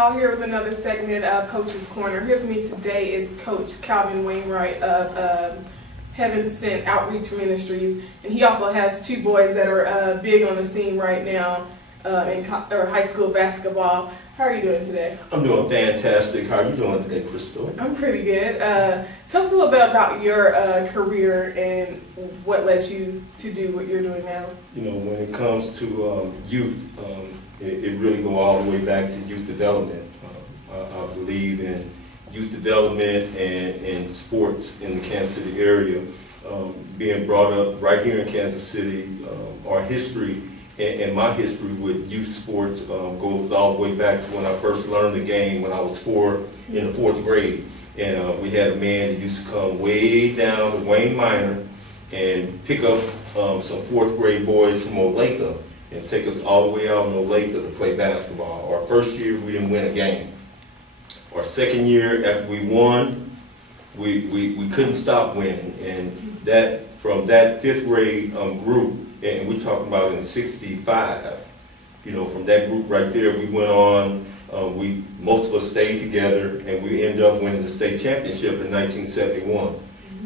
all, here with another segment of Coach's Corner. Here with me today is Coach Calvin Wainwright of Heaven Sent Outreach Ministries, and he also has two boys that are big on the scene right now in high school basketball. How are you doing today? I'm doing fantastic. How are you doing today, Crystal? I'm pretty good. Tell us a little bit about your career and what led you to do what you're doing now. You know, when it comes to youth, it really goes all the way back to youth development. I believe in youth development and sports in the Kansas City area. Being brought up right here in Kansas City, our history and my history with youth sports goes all the way back to when I first learned the game when I was in the fourth grade. And we had a man that used to come way down to Wayne Minor and pick up some fourth grade boys from Olathe and take us all the way out in Olathe to play basketball. Our first year, we didn't win a game. Our second year, after we won, we couldn't stop winning. And that from that fifth grade group, and we talking about in '65, you know, from that group right there, we went on, most of us stayed together, and we ended up winning the state championship in 1971.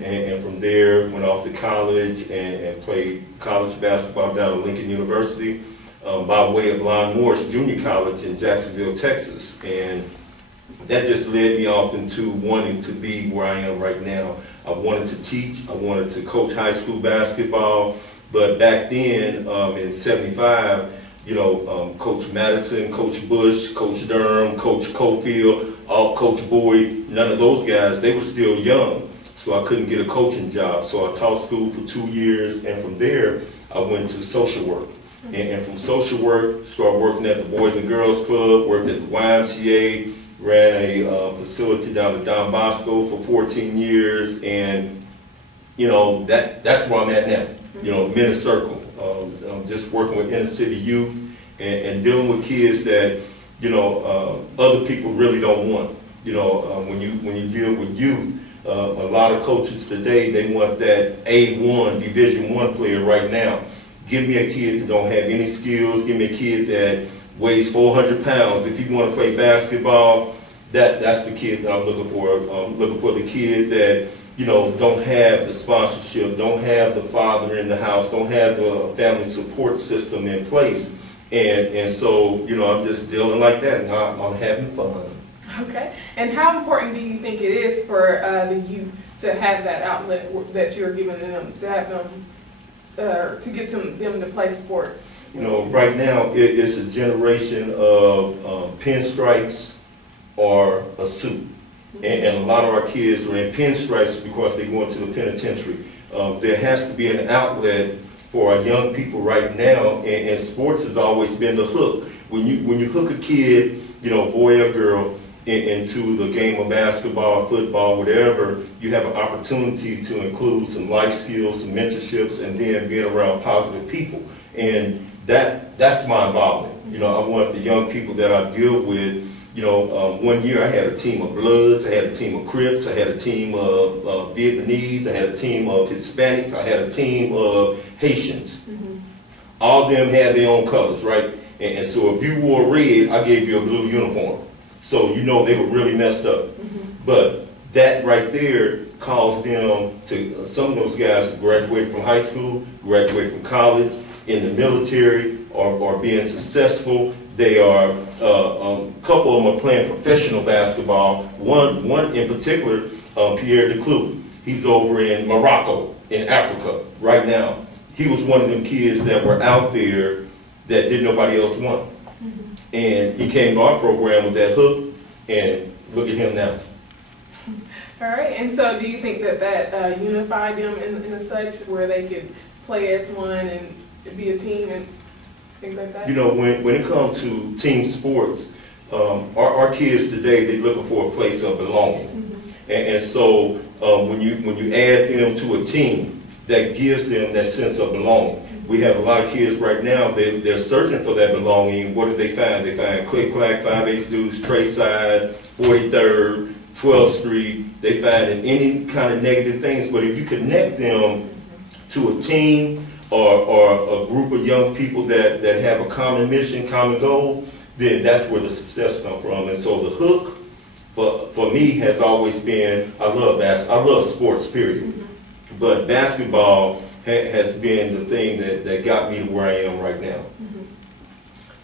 And from there, went off to college and played college basketball down at Lincoln University by way of Lon Morris Junior College in Jacksonville, Texas. And that just led me off into wanting to be where I am right now. I wanted to teach, I wanted to coach high school basketball, but back then, in '75, you know, Coach Madison, Coach Bush, Coach Durham, Coach Cofield, Coach Boyd, none of those guys, they were still young. So I couldn't get a coaching job. So I taught school for 2 years, and from there, I went to social work. And from social work, started working at the Boys and Girls Club, worked at the YMCA, ran a facility down at Don Bosco for 14 years, and, you know, that's where I'm at now. You know, Minute Circle. I'm just working with inner city youth and dealing with kids that, you know, other people really don't want. You know, when you deal with youth, a lot of coaches today, they want that A1 Division I player right now. Give me a kid that don't have any skills. Give me a kid that weighs 400 pounds. If you want to play basketball, that's the kid that I'm looking for. I'm looking for the kid that, you know, don't have the sponsorship, don't have the father in the house, don't have the family support system in place. And so, you know, I'm just dealing like that, and I'm having fun. Okay. And how important do you think it is for the youth to have that outlet that you're giving them, to have them, to get them to play sports? You know, right now it's a generation of pinstripes or a suit. And a lot of our kids are in pinstripes because they go into the penitentiary. There has to be an outlet for our young people right now, and sports has always been the hook. When you hook a kid, you know, boy or girl, into the game of basketball, football, whatever, you have an opportunity to include some life skills, some mentorships, and then being around positive people. And that's my involvement. You know, I want the young people that I deal with. You know, 1 year I had a team of Bloods, I had a team of Crips, I had a team of Vietnamese, I had a team of Hispanics, I had a team of Haitians. All of them had their own colors, right? And so if you wore red, I gave you a blue uniform. So you know they were really messed up. But that right there caused them to, some of those guys graduated from high school, graduated from college, in the military, or being successful. They are, a couple of them are playing professional basketball. One in particular, Pierre Declue. He's over in Morocco, in Africa, right now. He was one of them kids that were out there that didn't nobody else want. And he came to our program with that hook, and look at him now. All right, and so do you think that unified them in a such where they could play as one and be a team and things like that? You know, when it comes to team sports, our kids today, they're looking for a place of belonging. And so when you add them to a team, that gives them that sense of belonging. We have a lot of kids right now, they're searching for that belonging. What do they find? They find Click Clack, 5/8 Deuce, Trayside, 43rd, 12th Street. They find any kind of negative things. But if you connect them to a team or a group of young people that have a common mission, common goal, then that's where the success comes from. And so the hook for me has always been, I love sports, period. Mm-hmm. But basketball has been the thing that got me to where I am right now.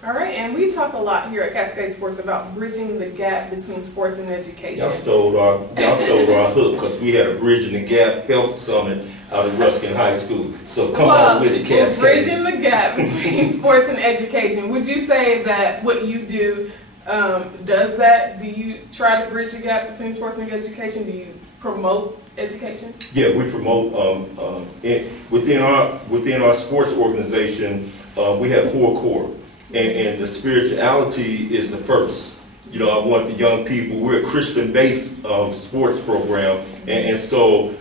All right, and we talk a lot here at Cascade Sports about bridging the gap between sports and education. Y'all stole our hook, because we had a Bridging the Gap Health Summit out of Ruskin High School. So come on with it, Cascade. Bridging the gap between sports and education. Would you say that what you do does that? Do you try to bridge the gap between sports and education? Do you promote education? Yeah, we promote within our sports organization. We have 4 core. And the spirituality is the first. You know, I want the young people, we're a Christian-based sports program, and so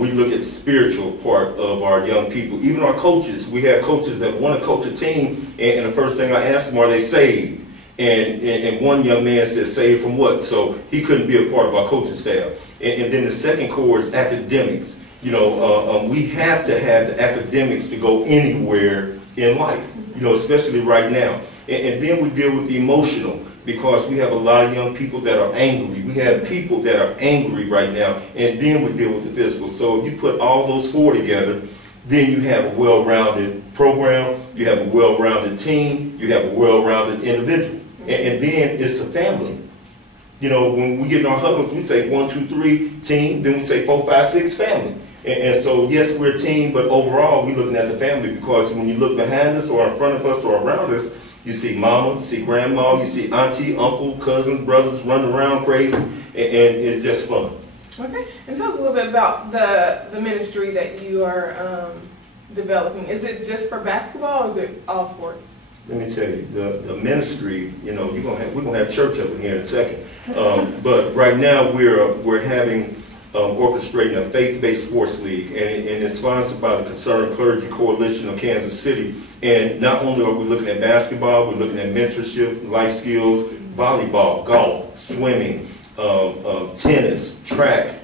we look at the spiritual part of our young people. Even our coaches, we have coaches that want to coach a team, and the first thing I ask them, are they saved? And one young man said, saved from what? So he couldn't be a part of our coaching staff. And then the second core is academics. You know, we have to have the academics to go anywhere in life, you know, especially right now. And then we deal with the emotional, because we have a lot of young people that are angry. We have people that are angry right now, and then we deal with the physical. So if you put all those 4 together, then you have a well-rounded program, you have a well-rounded team, you have a well-rounded individual. And then it's a family. You know, when we get in our huddles, we say 1, 2, 3 team, then we say 4, 5, 6 family. And so, yes, we're a team, but overall, we're looking at the family, because when you look behind us or in front of us or around us, you see mama, you see grandma, you see auntie, uncle, cousins, brothers running around crazy, and it's just fun. Okay, and tell us a little bit about the ministry that you are developing. Is it just for basketball, or is it all sports? Let me tell you, the ministry, you know, we're gonna have church up in here in a second, but right now we're having orchestrating a faith-based sports league, and it's sponsored by the Concerned Clergy Coalition of Kansas City. And not only are we looking at basketball, we're looking at mentorship, life skills, volleyball, golf, swimming, tennis, track.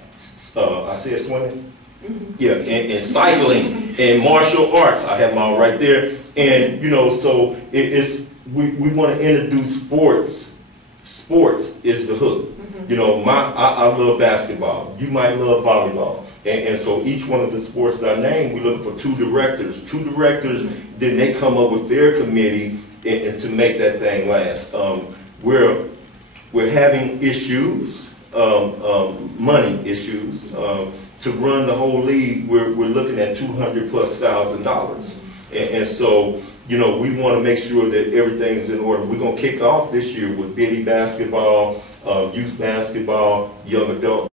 I said swimming? Mm-hmm. Yeah, and cycling and martial arts. I have them all right there. And you know, so we want to introduce sports. Sports is the hook. You know, I love basketball. You might love volleyball. And so each one of the sports that I named, we look for 2 directors. 2 directors, then they come up with their committee and to make that thing last. We're having issues, money issues. To run the whole league, we're looking at $200,000+. And so, you know, we want to make sure that everything is in order. We're going to kick off this year with biddy basketball, youth basketball, young adult.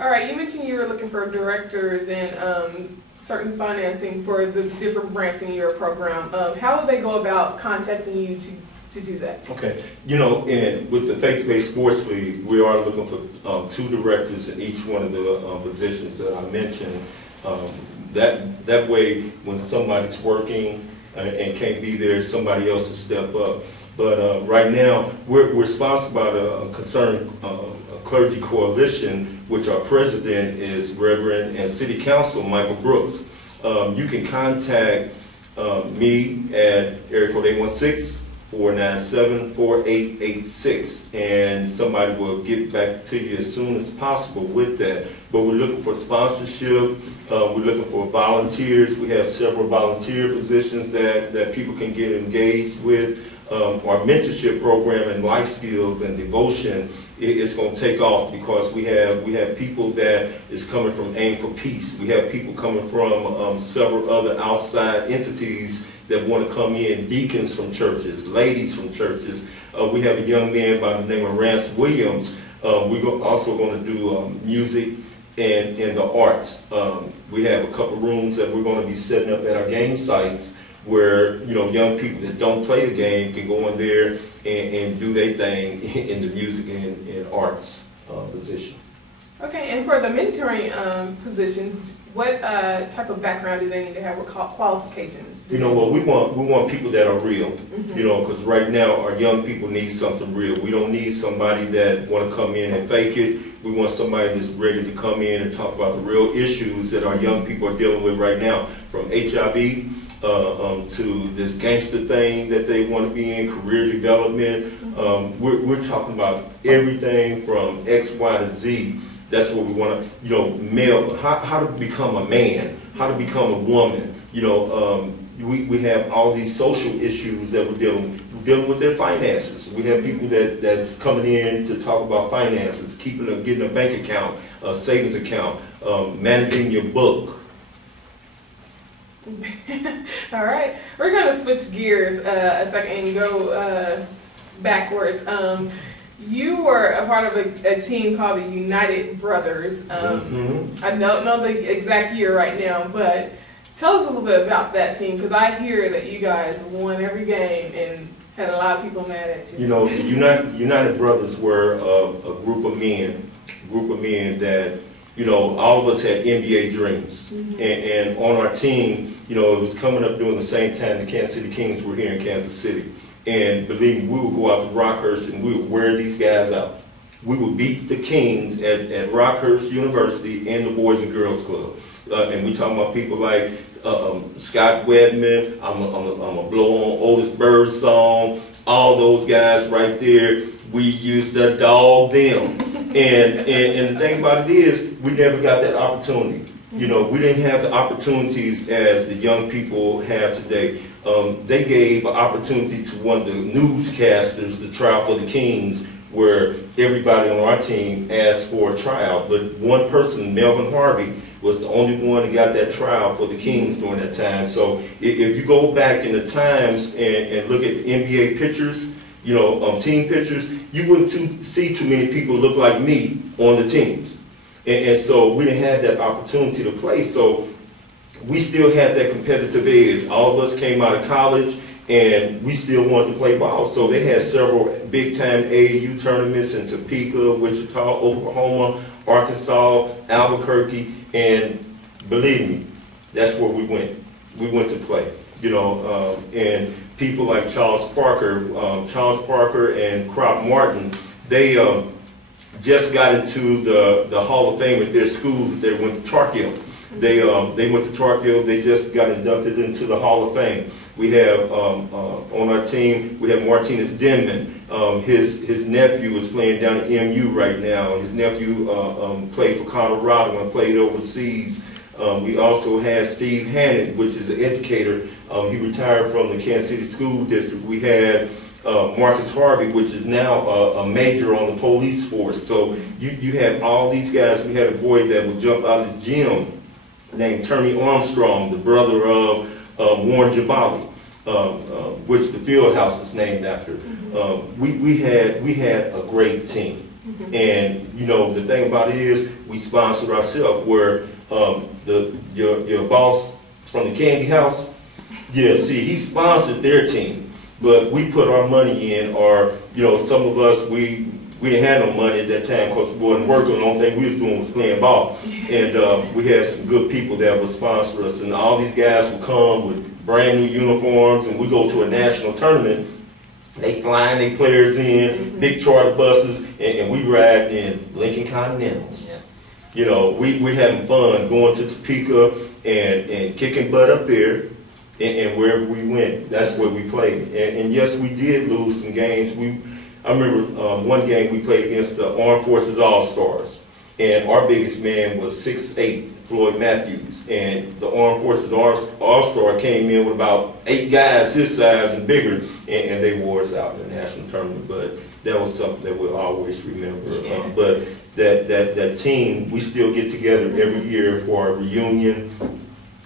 All right, you mentioned you were looking for directors and certain financing for the different branches in your program. How would they go about contacting you to do that? Okay, you know, and with the faith-based sports league, we are looking for 2 directors in each one of the positions that I mentioned. That way, when somebody's working and can't be there, somebody else will step up. But right now, we're sponsored by the Concerned Clergy Coalition, which our president is Reverend and City Council Michael Brooks. You can contact me at area code 816-497-4886, and somebody will get back to you as soon as possible with that. But we're looking for sponsorship. We're looking for volunteers. We have several volunteer positions that people can get engaged with. Our mentorship program and life skills and devotion is going to take off, because we have people that is coming from Aim for Peace. We have people coming from several other outside entities that want to come in, deacons from churches, ladies from churches. We have a young man by the name of Rance Williams. We're also going to do music and the arts. We have a couple rooms that we're going to be setting up at our game sites, where, you know, young people that don't play the game can go in there and do their thing in the music and arts position. Okay, and for the mentoring positions, what type of background do they need to have, or qualifications? You know what, we want people that are real. You know, because right now our young people need something real. We don't need somebody that want to come in and fake it. We want somebody that's ready to come in and talk about the real issues that our young people are dealing with right now, from HIV to this gangster thing that they want to be in, career development. We're talking about everything from X, Y to Z. That's what we want to, you know, male, how to become a man, how to become a woman. You know, we have all these social issues that we're dealing with their finances. We have people that's coming in to talk about finances, getting a bank account, a savings account, managing your book. All right, we're going to switch gears a second and go backwards. You were a part of a team called the United Brothers. I don't know the exact year right now, but tell us a little bit about that team, because I hear that you guys won every game and had a lot of people mad at you. You know, the United Brothers were a group of men that, you know, all of us had NBA dreams. And on our team, you know, it was coming up during the same time the Kansas City Kings were here in Kansas City. And believe me, we would go out to Rockhurst and we would wear these guys out. We would beat the Kings at Rockhurst University and the Boys and Girls Club. And we talking about people like Scott Wedman, I'm a blow on Otis Bird's song, all those guys right there. We used to dog them. And the thing about it is, we never got that opportunity. You know, we didn't have the opportunities as the young people have today. They gave an opportunity to one of the newscasters to try for the Kings, where everybody on our team asked for a tryout. But one person, Melvin Harvey, was the only one that got that tryout for the Kings during that time. So if you go back in the times and look at the NBA pictures, you know, team pictures, you wouldn't see too many people look like me on the teams. And so we didn't have that opportunity to play. So we still had that competitive edge. All of us came out of college and we still wanted to play ball. So they had several big-time AAU tournaments in Topeka, Wichita, Oklahoma, Arkansas, Albuquerque, and believe me, that's where we went. We went to play, you know, and people like Charles Parker and Crop Martin, they just got into the Hall of Fame at their school. They went to Tark Hill. They went to Tark Hill. They just got inducted into the Hall of Fame. We have on our team, we have Martinez Denman. His nephew is playing down at MU right now. His nephew played for Colorado and played overseas. We also had Steve Hannon, which is an educator. He retired from the Kansas City School District. We had Marcus Harvey, which is now a major on the police force. So you had all these guys. We had a boy that would jump out of his gym named Turney Armstrong, the brother of Warren Jabali, which the field house is named after. We had a great team. And you know, the thing about it is we sponsored ourselves, where your boss from the candy house, yeah, see, he sponsored their team. But we put our money in, or, you know, some of us, we didn't have no money at that time because we wasn't working. The only thing we was doing was playing ball. And we had some good people that would sponsor us. And all these guys would come with brand new uniforms, and we go to a national tournament. They flying their players in, big charter buses, and we ride in Lincoln Continentals. Yeah. You know, we're having fun going to Topeka and kicking butt up there. And wherever we went, that's where we played. And yes, we did lose some games. I remember one game we played against the Armed Forces All-Stars. And our biggest man was 6'8", Floyd Matthews. And the Armed Forces All-Star came in with about 8 guys his size and bigger. And they wore us out in the national tournament. But that was something that we'll always remember. But that team, we still get together every year for our reunion.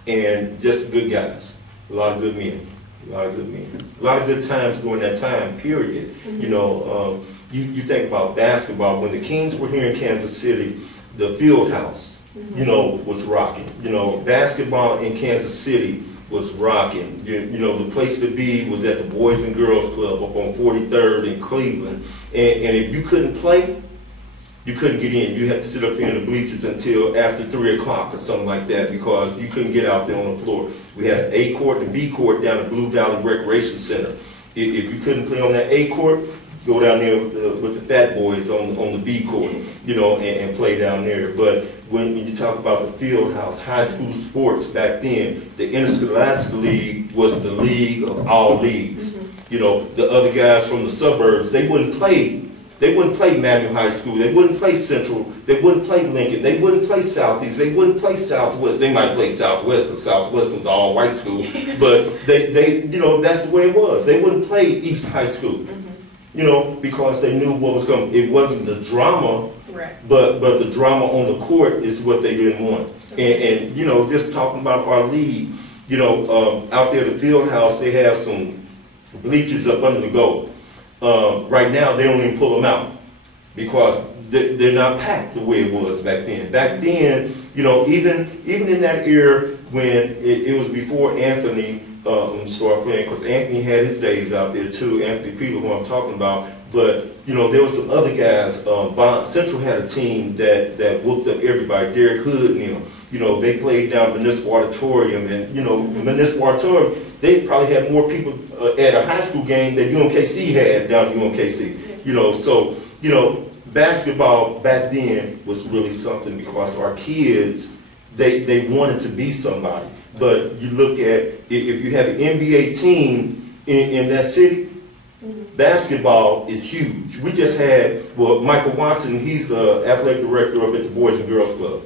And just good guys. A lot of good men, a lot of good men. A lot of good times during that time period. You know, you think about basketball. When the Kings were here in Kansas City, the field house, you know, was rocking. You know, basketball in Kansas City was rocking. You know, the place to be was at the Boys and Girls Club up on 43rd in Cleveland. And if you couldn't play, you couldn't get in. You had to sit up there in the bleachers until after 3 o'clock or something like that, because you couldn't get out there on the floor. We had an A court and B court down at Blue Valley Recreation Center. If you couldn't play on that A court, go down there with the fat boys on the B court, you know, and play down there. But when you talk about the field house, high school sports back then, the Interscholastic League was the league of all leagues. You know, the other guys from the suburbs, they wouldn't play Manual High School, they wouldn't play Central, they wouldn't play Lincoln, they wouldn't play Southeast, they wouldn't play Southwest. They might play Southwest, but Southwest was all white school. But they you know, that's the way it was. They wouldn't play East High School, you know, because they knew what was coming. It wasn't the drama, right, but the drama on the court is what they didn't want. And you know, just talking about our league, you know, out there at the field house, they have some bleachers up under the goal. Right now, they don't even pull them out because they're not packed the way it was back then. Back then, you know, even in that era when it was before Anthony started playing, because Anthony had his days out there too, Anthony Peter, who I'm talking about. But, you know, there were some other guys. Central had a team that whooped up everybody, Derek Hood and them. You know, they played down Municipal Auditorium, and, you know, Municipal Auditorium, they probably had more people at a high school game than UMKC had down at UMKC. You know, so, you know, basketball back then was really something because our kids, they wanted to be somebody. But you look at, if you have an NBA team in that city, basketball is huge. We just had, well, Michael Watson, he's the athletic director up at the Boys and Girls Club.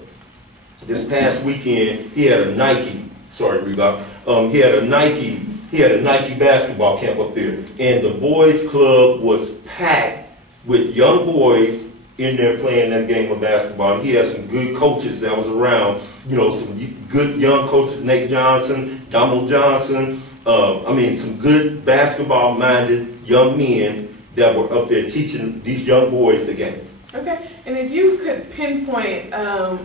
This past weekend, he had a Nike, sorry, Reebok, he had a Nike basketball camp up there. And the boys club was packed with young boys in there playing that game of basketball. He had some good coaches that was around, you know, some good young coaches, Nate Johnson, Donald Johnson, I mean, some good basketball-minded young men that were up there teaching these young boys the game. Okay, and if you could pinpoint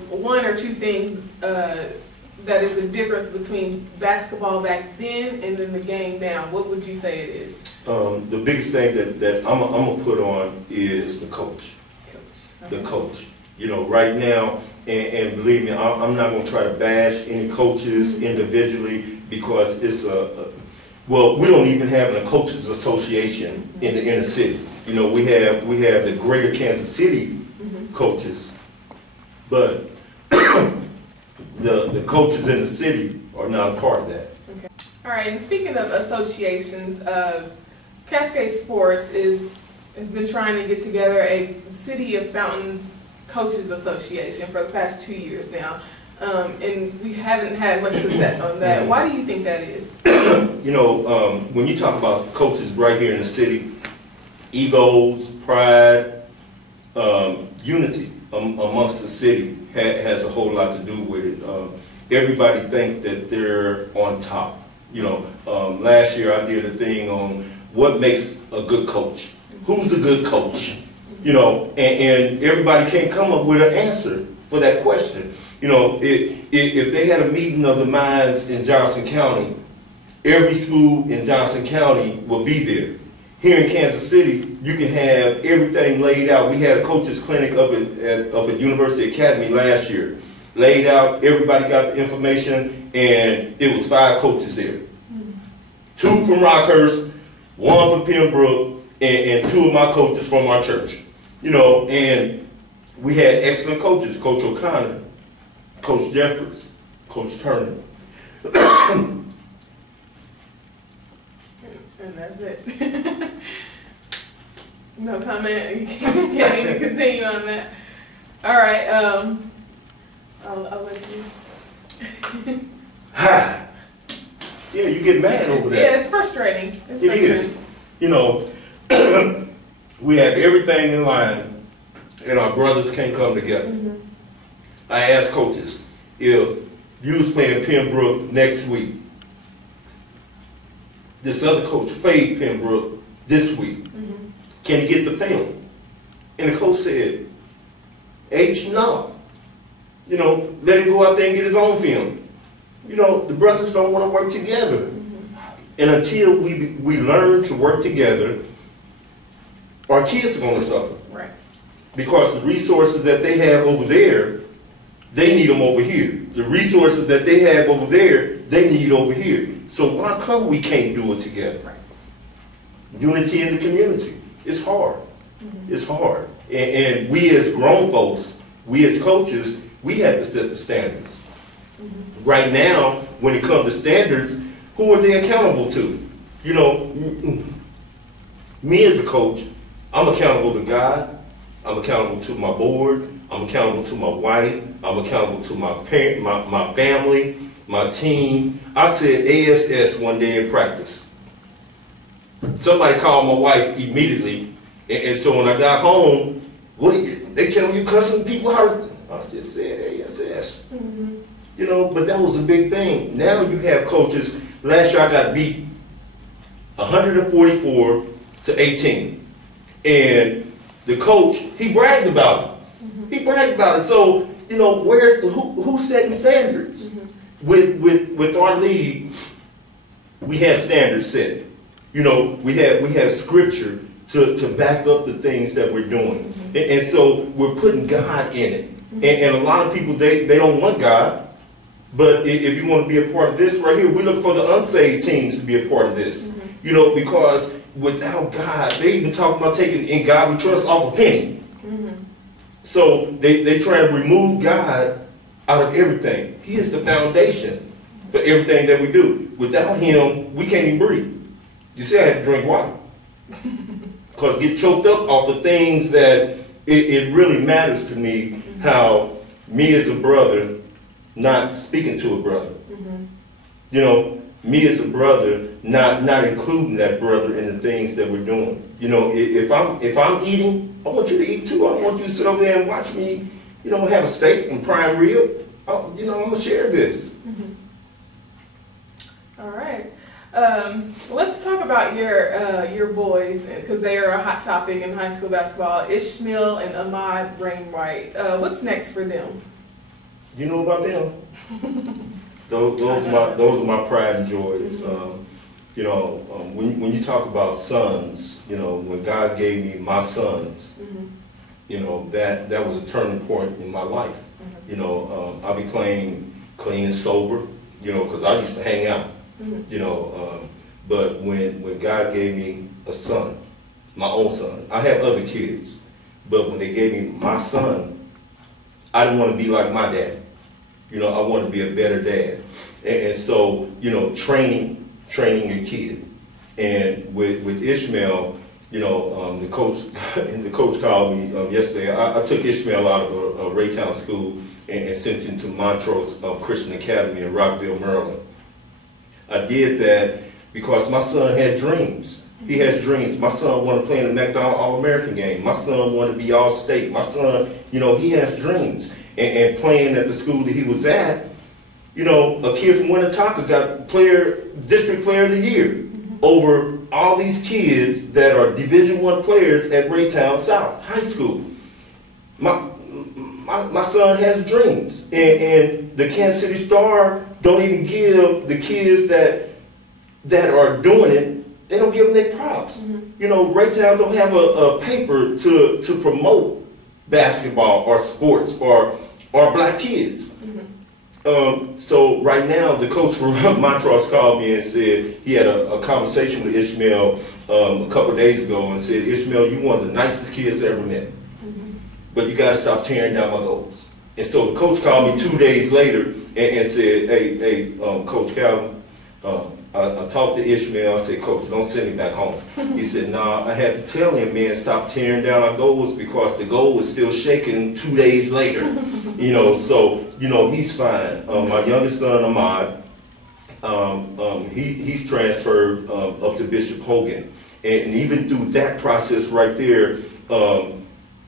one or two things that is the difference between basketball back then and then the game now, what would you say it is? The biggest thing that I'm gonna put on is the coach. Okay. The coach. You know, right now, and believe me, I'm not gonna try to bash any coaches individually because it's well, we don't even have a coaches association in the inner city. You know, we have the Greater Kansas City coaches, but the coaches in the city are not a part of that. Okay. All right. And speaking of associations, Cascade Sports has been trying to get together a City of Fountains Coaches Association for the past 2 years now, and we haven't had much success on that. Why do you think that is? You know, when you talk about coaches right here in the city, egos, pride, unity amongst the city has a whole lot to do with it. Everybody thinks that they're on top. You know, last year I did a thing on what makes a good coach. Who's a good coach? You know, and everybody can't come up with an answer for that question. You know, if they had a meeting of the minds in Johnson County, every school in Johnson County will be there. Here in Kansas City, you can have everything laid out. We had a coaches clinic up at University Academy last year. Laid out, everybody got the information, and it was 5 coaches there. 2 from Rockhurst, 1 from Pembroke, and 2 of my coaches from our church. You know, and we had excellent coaches, Coach O'Connor, Coach Jeffers, Coach Turner. And that's it. No comment. You can't even continue on that. All right. I'll let you. Ha! Yeah, you get mad over that. Yeah, it's frustrating. It's frustrating. It is. You know, we have everything in line, and our brothers can't come together. I asked coaches, if you was playing Pembroke next week, this other coach played Pembroke this week, can you get the film? And the coach said, H, no. You know, let him go out there and get his own film. You know, the brothers don't want to work together. And until we learn to work together, our kids are going to suffer. Right. Because the resources that they have over there, they need them over here. The resources that they have over there, they need over here. So why come we can't do it together? Right. Unity in the community. it's hard. It's hard. And we as grown folks, we as coaches, we have to set the standards. Right now, when it comes to standards, who are they accountable to? You know, me as a coach, I'm accountable to God. I'm accountable to my board. I'm accountable to my wife. I'm accountable to my parent, my family, my team. I said ASS one day in practice. Somebody called my wife immediately, and so when I got home, they tell me you cussing people out. I said ASS. You know, but that was a big thing. Now you have coaches. Last year I got beat 144 to 18, and the coach, he bragged about it. He bragged about it. So you know, who's setting standards? With our league, we have standards set. You know, we have scripture to back up the things that we're doing, and so we're putting God in it. And a lot of people, they don't want God. But if you want to be a part of this right here, we look for the unsaved teams to be a part of this. You know, because without God, they even talk about taking in God we trust off a penny. So they try to remove God out of everything. He is the foundation for everything that we do. Without him, we can't even breathe. You see, I had to drink water. Because get choked up off of things that it really matters to me, how me as a brother, not speaking to a brother. You know, me as a brother, not including that brother in the things that we're doing. You know, if I'm eating, I want you to eat too. I don't want you to sit over there and watch me, you know, have a steak and prime rib. You know, I'm gonna share this. All right. Let's talk about your boys, because they are a hot topic in high school basketball. Ishmael and Ahmad Wainwright. What's next for them? You know about them? Those are my pride and joys. You know, when you talk about sons, you know, when God gave me my sons, you know, that was a turning point in my life. You know, I became clean and sober, you know, because I used to hang out. You know, but when God gave me a son, my own son, I have other kids, but when they gave me my son, I didn't want to be like my dad. You know, I wanted to be a better dad. And so, you know, training your kid. And with Ishmael, you know, the coach called me yesterday. I took Ishmael out of a Raytown school and sent him to Montrose Christian Academy in Rockville, Maryland. I did that because my son had dreams. He has dreams. My son wanted to play in the McDonald All-American game. My son wanted to be All-State. My son, you know, he has dreams. And playing at the school that he was at, you know, a kid from Winnetonka got district player of the year over all these kids that are Division I players at Raytown South High School. My son has dreams, and the Kansas City Star don't even give the kids that are doing it, they don't give them their props. You know, Raytown don't have a paper to promote basketball or sports or black kids. So right now, the coach from Montrose called me and said he had a conversation with Ishmael a couple of days ago and said, Ishmael, you're one of the nicest kids I ever met, but you got to stop tearing down my goals. And so the coach called me 2 days later and said, hey, Coach Calvin, I talked to Ishmael. I said, Coach, don't send him back home. He said, nah, I had to tell him, man, stop tearing down our goals because the goal was still shaking 2 days later. You know, so, you know, he's fine. My youngest son, Ahmad, he's transferred up to Bishop Hogan. And even through that process right there,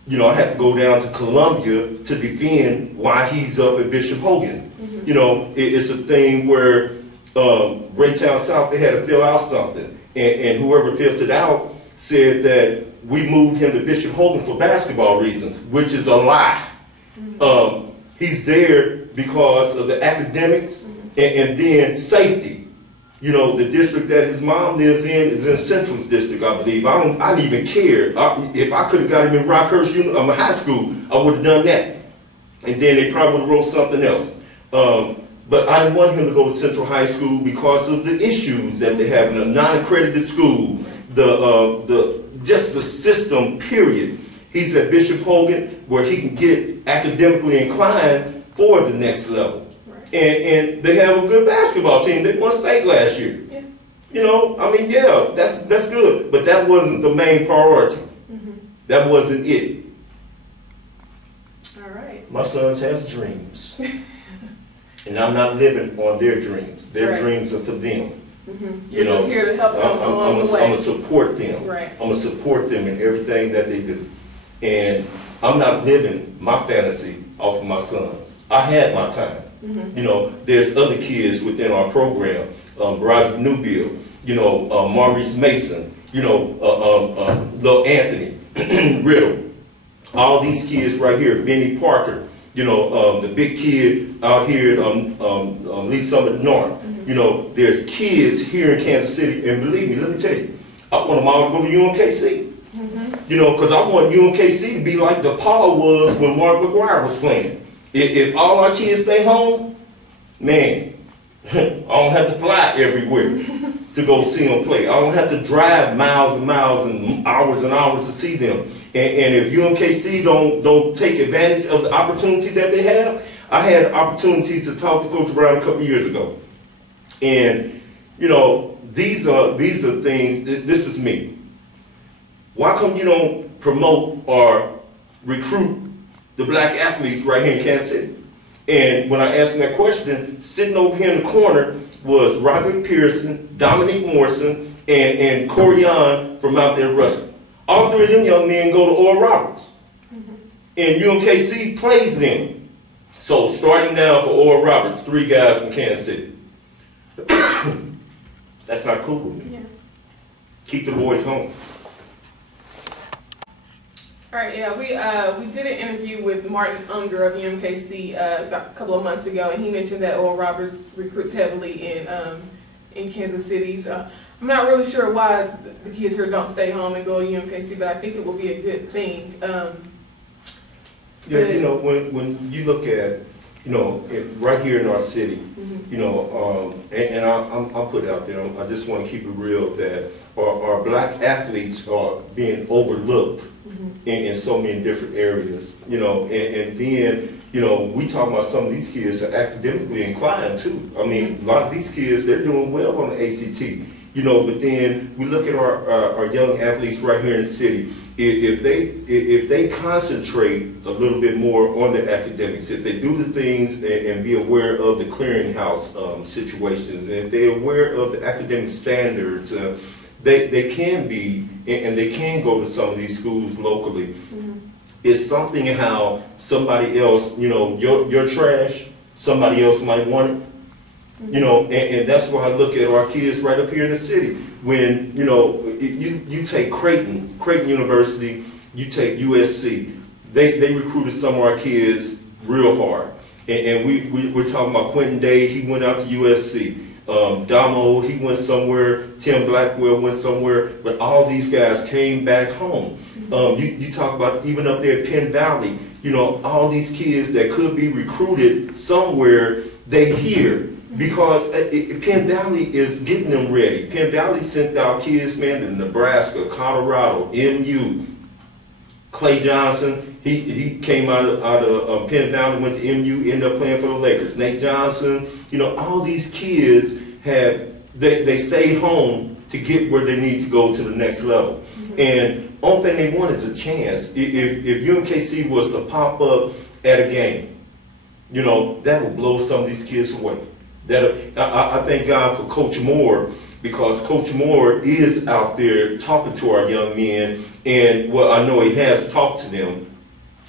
you know, I had to go down to Columbia to defend why he's up at Bishop Hogan. You know, it's a thing where Raytown South, they had to fill out something. And whoever filled it out said that we moved him to Bishop Hogan for basketball reasons, which is a lie. He's there because of the academics and then safety. You know, the district that his mom lives in is in Central's district, I believe. I don't even care. If I could have got him in Rockhurst High School, I would have done that. And then they probably would have wrote something else. But I didn't want him to go to Central High School because of the issues that they have in a non-accredited school. just the system, period. He's at Bishop Hogan where he can get academically inclined for the next level. Right. And they have a good basketball team. They won state last year. Yeah. You know, I mean, yeah, that's good. But that wasn't the main priority. Mm-hmm. That wasn't it. All right. My sons have dreams. And I'm not living on their dreams. Their dreams are for them. Mm-hmm. You're just here to help them along the way. I'm going to support them. Right. I'm going to support them in everything that they do. And I'm not living my fantasy off of my sons. I had my time. Mm-hmm. You know, there's other kids within our program, Roger Newbill, you know, Maurice Mason, you know, Lil Anthony, Riddle. All these kids right here, Benny Parker, you know, the big kid out here at Lee Summit North. Mm-hmm. You know, there's kids here in Kansas City, and believe me, let me tell you, I want them all to go to UMKC. You know, because I want UMKC to be like DePaul was when Mark McGuire was playing. If all our kids stay home, man, I don't have to fly everywhere to go see them play. I don't have to drive miles and miles and hours to see them. And if UMKC don't take advantage of the opportunity that they have, I had an opportunity to talk to Coach Brown a couple years ago. And, you know, these are things, this is me. Why come you don't promote or recruit the black athletes right here in Kansas City? And when I asked him that question, sitting over here in the corner was Roderick Pearson, Dominique Morrison, and Corian from out there at Russell. All three of them young men go to Oral Roberts. Mm-hmm. And UMKC plays them. So starting now for Oral Roberts, 3 guys from Kansas City. That's not cool with me. Yeah. Keep the boys home. All right, yeah, we did an interview with Martin Unger of UMKC a couple of months ago, and he mentioned that Oral Roberts recruits heavily in Kansas City. So I'm not really sure why the kids here don't stay home and go to UMKC, but I think it will be a good thing. Yeah, you know, when you look at, you know, right here in our city, mm-hmm. you know, and I'll put it out there, I just want to keep it real that our black athletes are being overlooked mm-hmm. in so many different areas, you know, and then, you know, we talk about some of these kids are academically inclined too. I mean, a lot of these kids, they're doing well on the ACT, you know, but then we look at our young athletes right here in the city. If they concentrate a little bit more on their academics, if they do the things and be aware of the clearinghouse situations, and if they're aware of the academic standards, they can be, and they can go to some of these schools locally. Mm-hmm. It's something how somebody else, you know, your trash, somebody else might want it. You know, and that's why I look at our kids right up here in the city. When, you know, you take Creighton University, you take USC, they recruited some of our kids real hard. And we're talking about Quentin Day, he went out to USC. Damo, he went somewhere. Tim Blackwell went somewhere. But all these guys came back home. You talk about even up there at Penn Valley, you know, all these kids that could be recruited somewhere, they here. Because Penn Valley is getting them ready. Penn Valley sent out kids, man, to Nebraska, Colorado, MU. Clay Johnson, he came out of Penn Valley, went to MU, ended up playing for the Lakers. Nate Johnson, you know, all these kids they stayed home to get where they need to go to the next level. Mm-hmm. And only thing they want is a chance. If UMKC was to pop up at a game, you know, that will blow some of these kids away. I thank God for Coach Moore, because Coach Moore is out there talking to our young men, and well, I know he has talked to them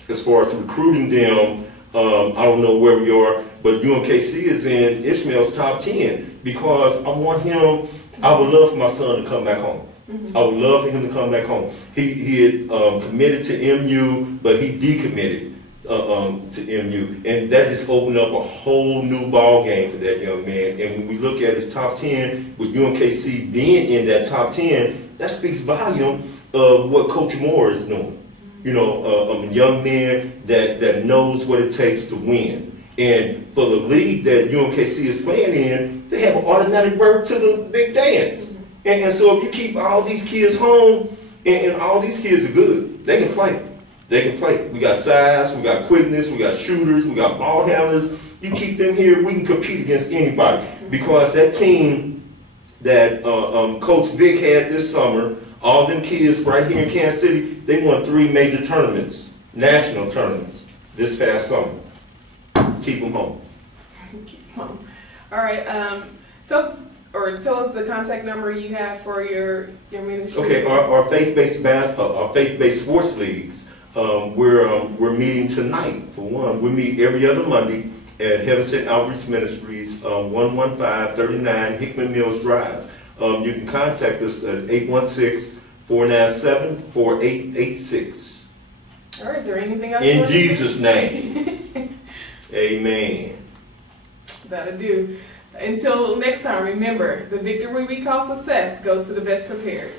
as far as recruiting them. I don't know where we are, but UMKC is in Ishmael's top 10 because I want him. I would love for my son to come back home. Mm-hmm. I would love for him to come back home. He had committed to MU, but he decommitted to MU, and that just opened up a whole new ball game for that young man. And when we look at his top 10, with UMKC being in that top 10, that speaks volume of what Coach Moore is doing. You know, a young man that knows what it takes to win. And for the league that UMKC is playing in, they have an automatic berth to the big dance. And so if you keep all these kids home, and all these kids are good. They can play. They can play. We got size, we got quickness, we got shooters, we got ball handlers. You keep them here, we can compete against anybody. Because that team that Coach Vic had this summer, all them kids right here in Kansas City, they won 3 major tournaments, national tournaments, this past summer. Keep them home. Keep them home. All right. Tell us the contact number you have for your ministry. Okay. Our faith-based sports leagues. We're meeting tonight. For one, we meet every other Monday at Heaven Sent Outreach Ministries, 11539 Hickman Mills Drive. You can contact us at 816-497-4886. All right, is there anything else? In Jesus' name. Amen. That'll do. Until next time, remember, the victory we call success goes to the best prepared.